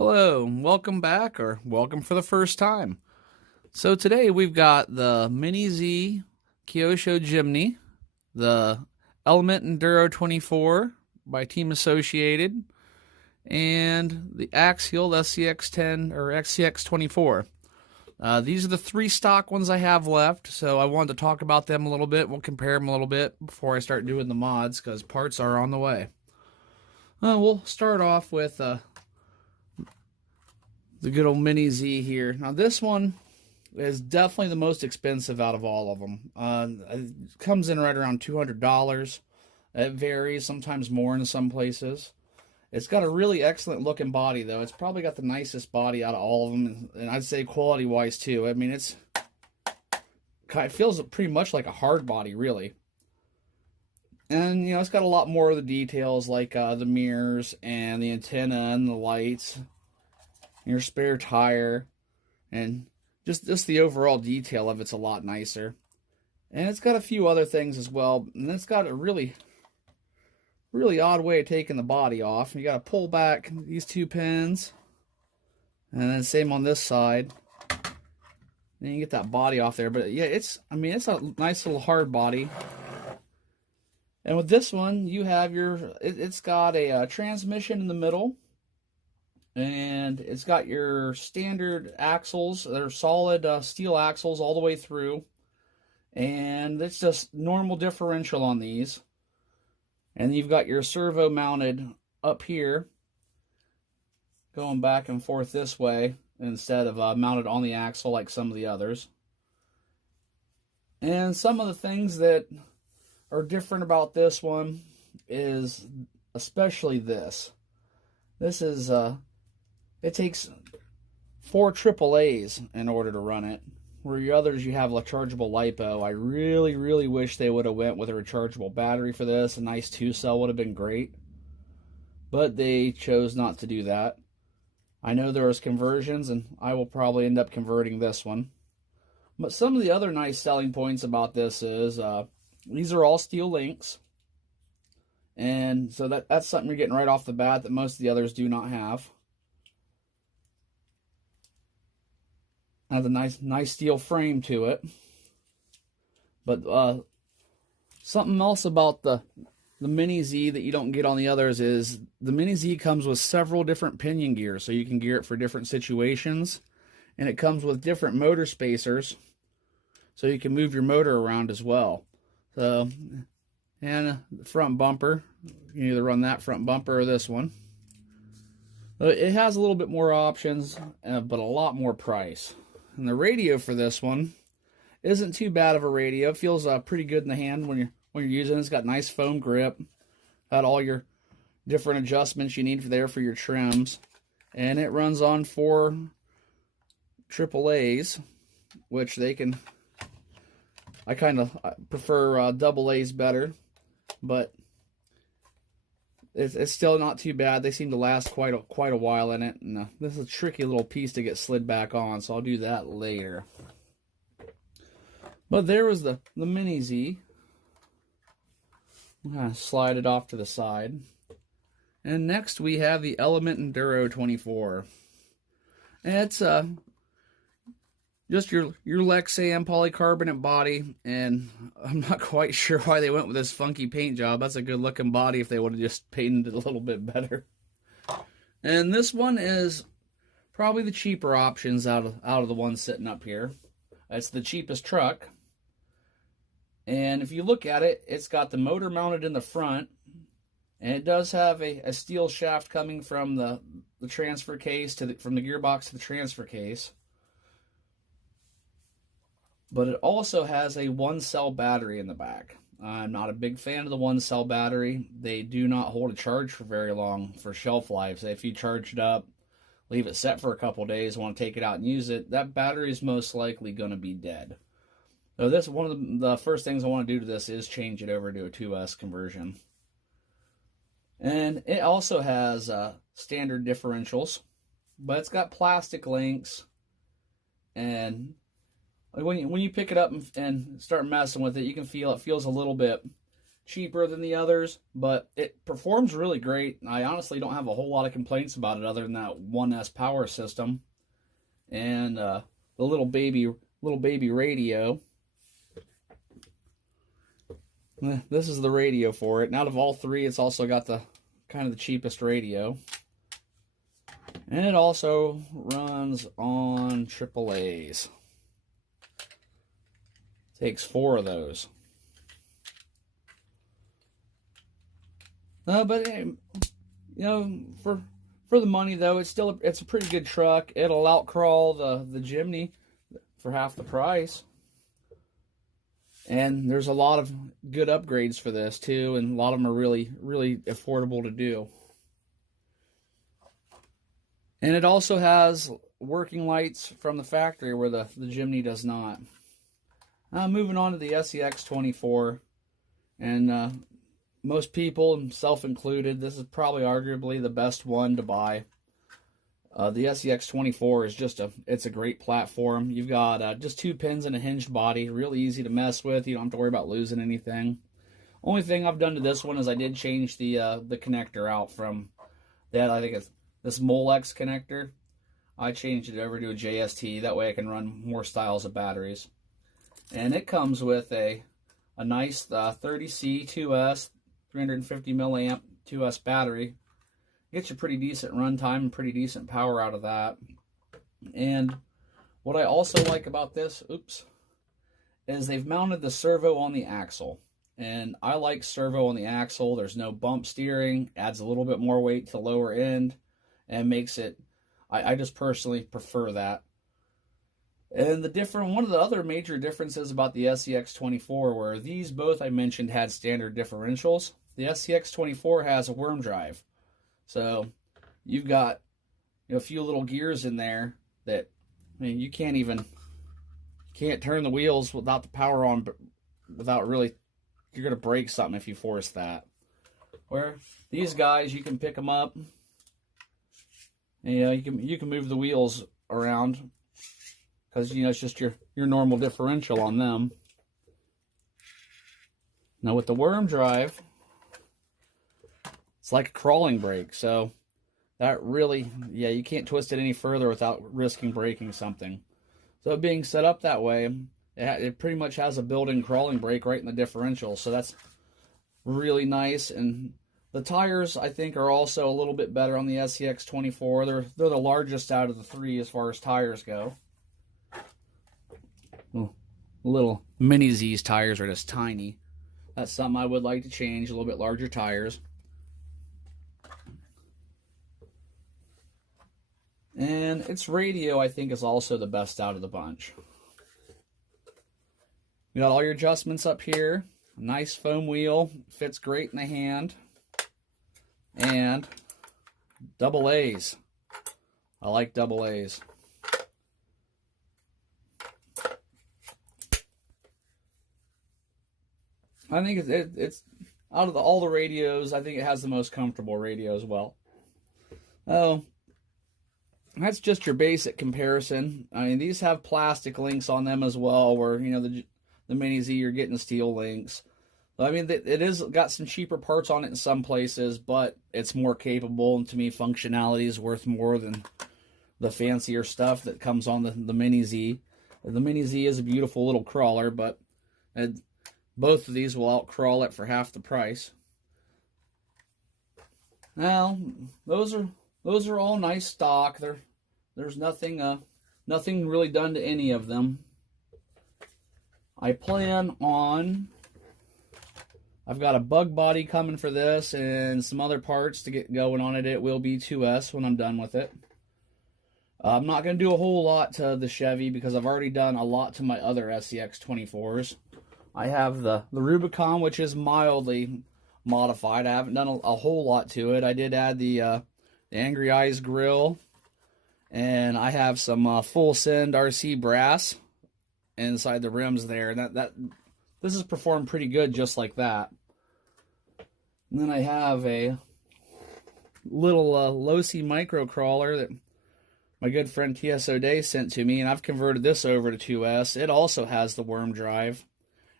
Hello, welcome back, or welcome for the first time. So today we've got the Mini Z Kyosho Jimny, the Element Enduro 24 by Team Associated, and the Axial scx10 or scx24. These are the three stock ones I have left, so I wanted to talk about them a little bit. We'll compare them a little bit before I start doing the mods, because parts are on the way. We'll start off with the good old Mini Z here. Now this one is definitely the most expensive out of all of them. It comes in right around $200. It varies, sometimes more in some places. It's got a really excellent looking body though. It's probably got the nicest body out of all of them, and I'd say quality wise too. I mean, it feels pretty much like a hard body really. And you know, it's got a lot more of the details like the mirrors and the antenna and the lights, your spare tire, and just the overall detail of it's a lot nicer. And it's got a few other things as well, and it's got a really odd way of taking the body off. You got to pull back these two pins, and then same on this side. Then you get that body off there. But yeah, it's a nice little hard body. And with this one, you have it's got a transmission in the middle. And it's got your standard axles. They're solid steel axles all the way through. And it's just normal differential on these. And you've got your servo mounted up here, going back and forth this way instead of mounted on the axle like some of the others. And some of the things that are different about this one is especially this. This is it takes 4 AAAs in order to run it. Where your others, you have a rechargeable LiPo. I really wish they would have went with a rechargeable battery for this. A nice 2-cell would have been great. But they chose not to do that. I know there was conversions, and I will probably end up converting this one. But some of the other nice selling points about this is these are all steel links. And so that's something you're getting right off the bat that most of the others do not have. Has a nice steel frame to it. But something else about the Mini Z that you don't get on the others is the Mini Z comes with several different pinion gears, so you can gear it for different situations. And it comes with different motor spacers, so you can move your motor around as well. So, and the front bumper, you can either run that front bumper or this one. It has a little bit more options, but a lot more price. And the radio for this one isn't too bad of a radio. It feels pretty good in the hand when you're using it. It's got nice foam grip. Got all your different adjustments you need for your trims. And it runs on 4 AAAs, which they can... I kind of prefer double A's better, but it's still not too bad. They seem to last quite a while in it. And this is a tricky little piece to get slid back on, so I'll do that later. But there was the Mini Z. I'm going to slide it off to the side. And next we have the Element Enduro 24. And it's just your Lexan polycarbonate body, and I'm not quite sure why they went with this funky paint job. That's a good looking body if they would have just painted it a little bit better. And this one is probably the cheaper options out of the ones sitting up here. It's the cheapest truck. And if you look at it, it's got the motor mounted in the front, and it does have a steel shaft coming from the transfer case from the gearbox to the transfer case. But it also has a 1-cell battery in the back. I'm not a big fan of the 1-cell battery. They do not hold a charge for very long for shelf life. So if you charge it up, leave it set for a couple days, want to take it out and use it, that battery is most likely going to be dead. So this one of the first things I want to do to this is change it over to a 2S conversion. And it also has standard differentials, but it's got plastic links, and when you pick it up and start messing with it, you can feel it feels a little bit cheaper than the others, but it performs really great. I honestly don't have a whole lot of complaints about it other than that 1S power system and the little baby radio. This is the radio for it. And out of all three, it's also got the kind of the cheapest radio. And it also runs on AAAs. Takes 4 of those. But you know, for the money though, it's a pretty good truck. It'll outcrawl the Jimny for half the price. And there's a lot of good upgrades for this too, and a lot of them are really, really affordable to do. And it also has working lights from the factory where the Jimny does not. Moving on to the scx24, and most people, self included, this is probably arguably the best one to buy. The scx24 is it's a great platform. You've got just 2 pins and a hinged body, really easy to mess with. You don't have to worry about losing anything. Only thing I've done to this one is I did change the connector out from that. I think it's this Molex connector. I changed it over to a JST. That way I can run more styles of batteries. And it comes with a nice 30C 2S 350 milliamp 2S battery. Gets you pretty decent runtime and pretty decent power out of that. And what I also like about this, is they've mounted the servo on the axle. And I like servo on the axle. There's no bump steering, adds a little bit more weight to the lower end, and makes it, I just personally prefer that. And one of the other major differences about the scx24, where these both I mentioned had standard differentials, the scx24 has a worm drive. So you've got a few little gears in there that, I mean, you can't turn the wheels without the power on, without really, you're going to break something if you force that. Where these guys, you can pick them up, and you can move the wheels around, because it's just your normal differential on them. Now with the worm drive, it's like a crawling brake, so that really, you can't twist it any further without risking breaking something. So being set up that way, it pretty much has a built-in crawling brake right in the differential, so that's really nice. And the tires, I think, are also a little bit better on the scx24. They're the largest out of the 3 as far as tires go. Little mini Z's tires are just tiny. That's something I would like to change, a little bit larger tires. And its radio, I think, is also the best out of the bunch. You got all your adjustments up here. Nice foam wheel, fits great in the hand. And double A's. I like double A's. I think it's out of all the radios, I think it has the most comfortable radio as well. Oh, that's just your basic comparison. I mean, these have plastic links on them as well, where, the Mini Z, you're getting steel links. I mean, it is got some cheaper parts on it in some places, but it's more capable, and to me, functionality is worth more than the fancier stuff that comes on the Mini Z. The Mini Z is a beautiful little crawler, but both of these will outcrawl it for half the price. Now, those are all nice stock. There's nothing really done to any of them. I plan on, I've got a bug body coming for this and some other parts to get going on it. It will be 2S when I'm done with it. I'm not going to do a whole lot to the Chevy because I've already done a lot to my other scx24s. I have the Rubicon, which is mildly modified. I haven't done a whole lot to it. I did add the Angry Eyes grill, and I have some full send RC brass inside the rims there. This has performed pretty good just like that. And then I have a little Losi micro crawler that my good friend TSO Day sent to me, and I've converted this over to 2S. It also has the worm drive,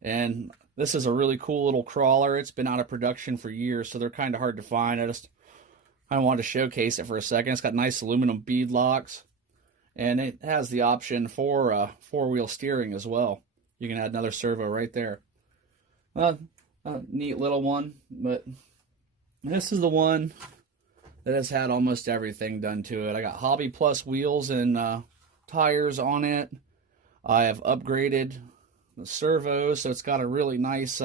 and This is a really cool little crawler. It's been out of production for years, so they're kind of hard to find. I wanted to showcase it for a second. It's got nice aluminum bead locks, and it has the option for four-wheel steering as well. You can add another servo right there. A neat little one, but this is the one that has had almost everything done to it. I got Hobby Plus wheels and tires on it. I have upgraded the servo, so it's got a really nice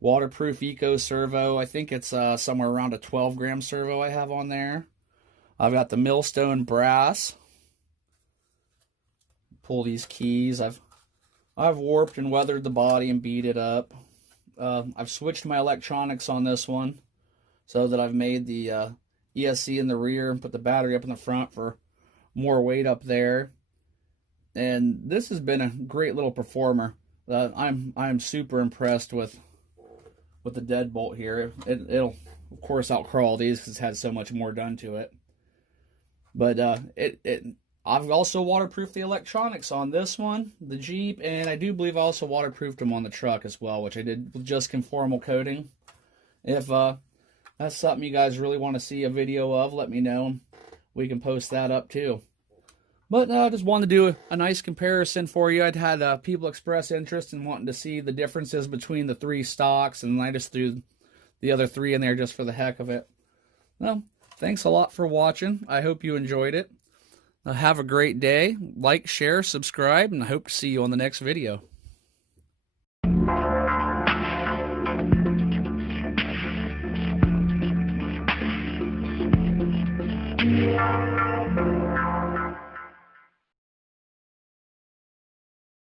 waterproof eco servo. I think it's somewhere around a 12-gram servo I have on there. I've got the millstone brass. Pull these keys. I've warped and weathered the body and beat it up. I've switched my electronics on this one so that I've made the ESC in the rear and put the battery up in the front for more weight up there. And this has been a great little performer. I'm super impressed with the deadbolt here. It'll of course outcrawl these because it's had so much more done to it. But I've also waterproofed the electronics on this one, the Jeep, and I do believe I also waterproofed them on the truck as well, which I did with just conformal coating. If that's something you guys really want to see a video of, let me know. We can post that up too. But I just wanted to do a nice comparison for you. I'd had people express interest in wanting to see the differences between the 3 stocks, and I just threw the other 3 in there just for the heck of it. Well, thanks a lot for watching. I hope you enjoyed it. Have a great day. Like, share, subscribe, and I hope to see you on the next video.